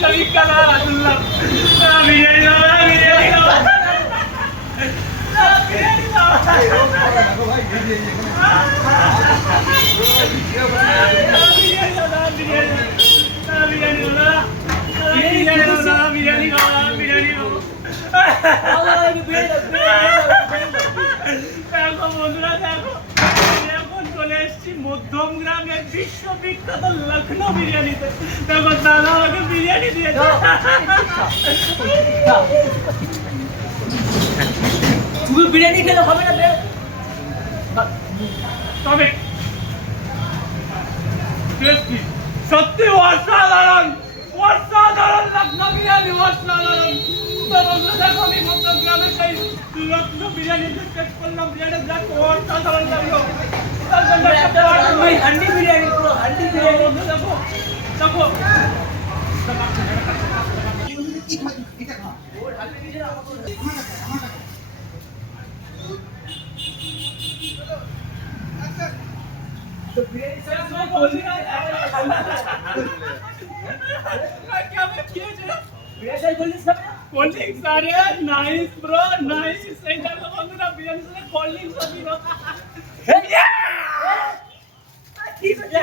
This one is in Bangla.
বিশ্ববিখ্যাত রাসূলুল্লাহ বিরিয়ানি দাও বিরিয়ানি দাও বিরিয়ানি দাও মধ্যম গ্রামের বিশ্ববিখ্যাত লখনৌ বিরিয়ানিতে দেখো দাদা আমাকে বিরিয়ানি দিয়েছে তুমি বিরিয়ানি খেলে হবে না তবে সত্যি অসাধারণ অসাধারণ লখনৌ বিরিয়ানি অসাধারণ দেখো আমি মধ্যম গ্রামের সেই লখনৌ বিরিয়ানি টেস্ট করলাম বিরিয়ানি দেখো অসাধারণ লাগলো হান্ডি বিরিয়ানি পুরো হান্ডি বিরিয়ানি দেখো দেখো कोल्ड ड्रिंक्स आ रहे हैं नाइस ब्रो नाइस सही जाकर बंदूरा बिरयानी से कोल्ड ड्रिंक्स अभी लो ठीक है